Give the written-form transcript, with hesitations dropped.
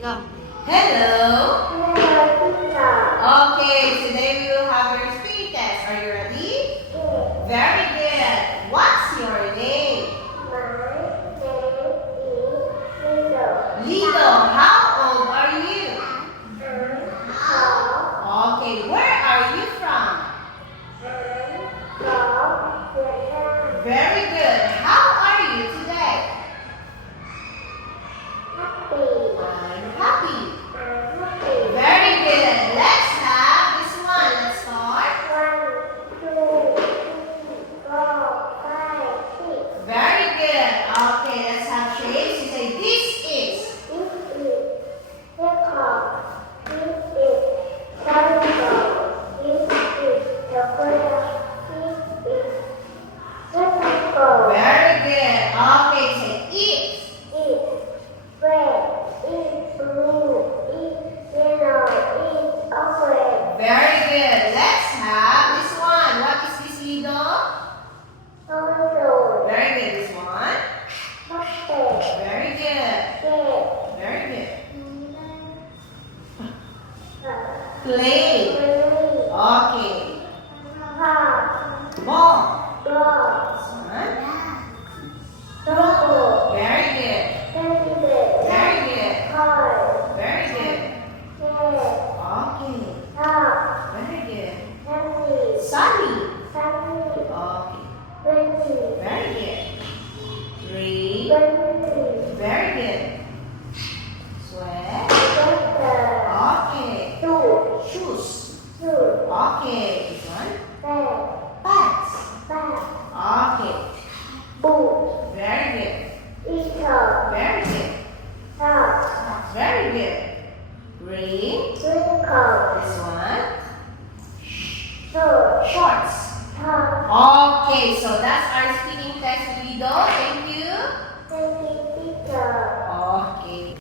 Go. Hello. Hello, teacher. Okay, today we will have your speaking test. Are you ready? Yes. Very good. What's your name? My name is Lilo. Lilo. How old are you? I'm Okay, where are you from? from Vietnam. Very good. How are you today? Happy. I'm happy. I'm happy. Very good. Let's have this one. Let's start. 1, 2, 3, 4, 5, 6. Very good. Okay, let's have shapes. You say this is. This is hip-hop. This is volleyball. This is chocolate. This is basketball. Very good. Okay, say it. It's red. It's blue. It's yellow. It's orange. Very good. Let's have this one. What is this, Lido? Also, Very good. This one. chocolate. Very good. Red. Very good. Play. Green. Okay. Hot. Ball. Gold. This one. Purple. Very good. Teddy bear. Very good. Heart. Very good. Red. Okay. Dog. Very good. Sunny. Sunny. Sunny. Okay. Rainy. Very good. Green. Rainy. Very good. Sweat. Water. Okay. Two. Shoes. Two. Okay. This one. Bed. Pants. Bag. Okay. Boot. Very good. Eater. Very good. Dog. Very good. Green. Twinkle. This one. Short. Shorts. Top. Okay, so that's our speaking test, Lido.